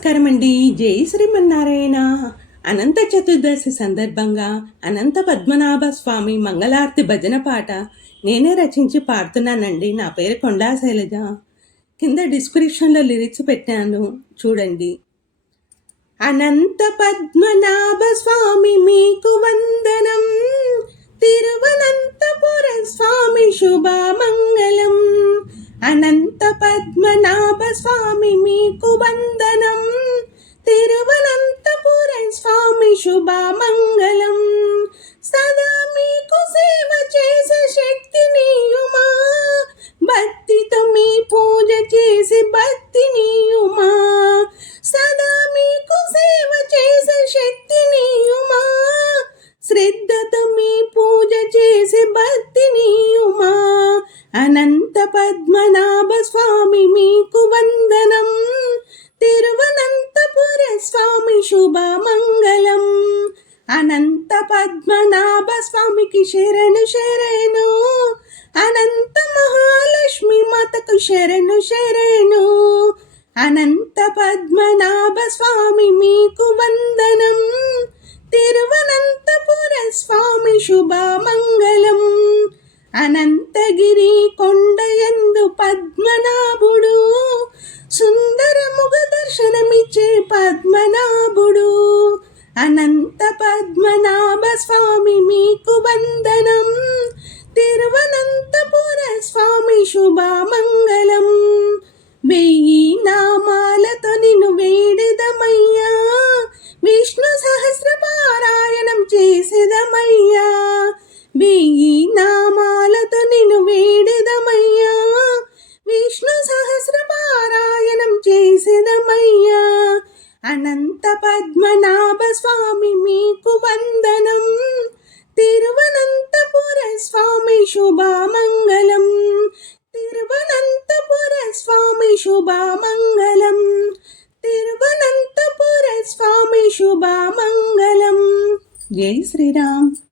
నమస్కారం అండి. జై శ్రీమన్నారాయణ. అనంత చతుర్దశి సందర్భంగా అనంత పద్మనాభ స్వామి మంగళార్తి భజన పాట నేనే రచించి పాడుతున్నానండి. నా పేరు కొండా శైలజ. కింద డిస్క్రిప్షన్లో లిరిక్స్ పెట్టాను. చూడండి. అనంత పద్మనాభ స్వామి మీకు వందనం. తిరువనంతపుర స్వామి శుభమంగళం అనంత పద్మనాభ స్వామి మీకు వందనం. తిరువనంతపురం స్వామి శుభమంగళం. సదా మీకు సేవ చేసే శక్తి నీయుమా. భక్తితో మీ పూజ చేసి భక్తి నీయుమా. సదా మీకు సేవ చేసే శక్తి నీయుమా. శ్రద్ధతో మీ పూజ చేసి భక్తి నీయుమా. అనంత పద్మనాభ తిరువనంతపుర స్వామి శుభమంగళం. అనంత పద్మనాభ స్వామికి శరణు శరణు. అనంత మహాలక్ష్మి మాతకు శరణు శరణు. అనంత పద్మనాభ స్వామి మీకు వందనం. తిరువనంతపుర స్వామి శుభమంగళం. అనంతగిరి కొండ ఎందు పద్మనాభుడు. అనంత పద్మనాభ స్వామి మీకు వందనం. తిరువనంతపుర స్వామి శుభమంగళం. వెయ్యి నామాలతో నిన్ను వేడెదమయ్యా. విష్ణు సహస్ర పారాయణం చేసేదమయ్యా. వెయ్యి అనంత పద్మనాభ స్వామి మీకు వందనం. తిరువనంతపుర స్వామి శుభామంగళం. తిరువనంతపుర స్వామి శుభామంగళం. తిరువనంతపుర స్వామి శుభామంగళం. జై శ్రీరామ్.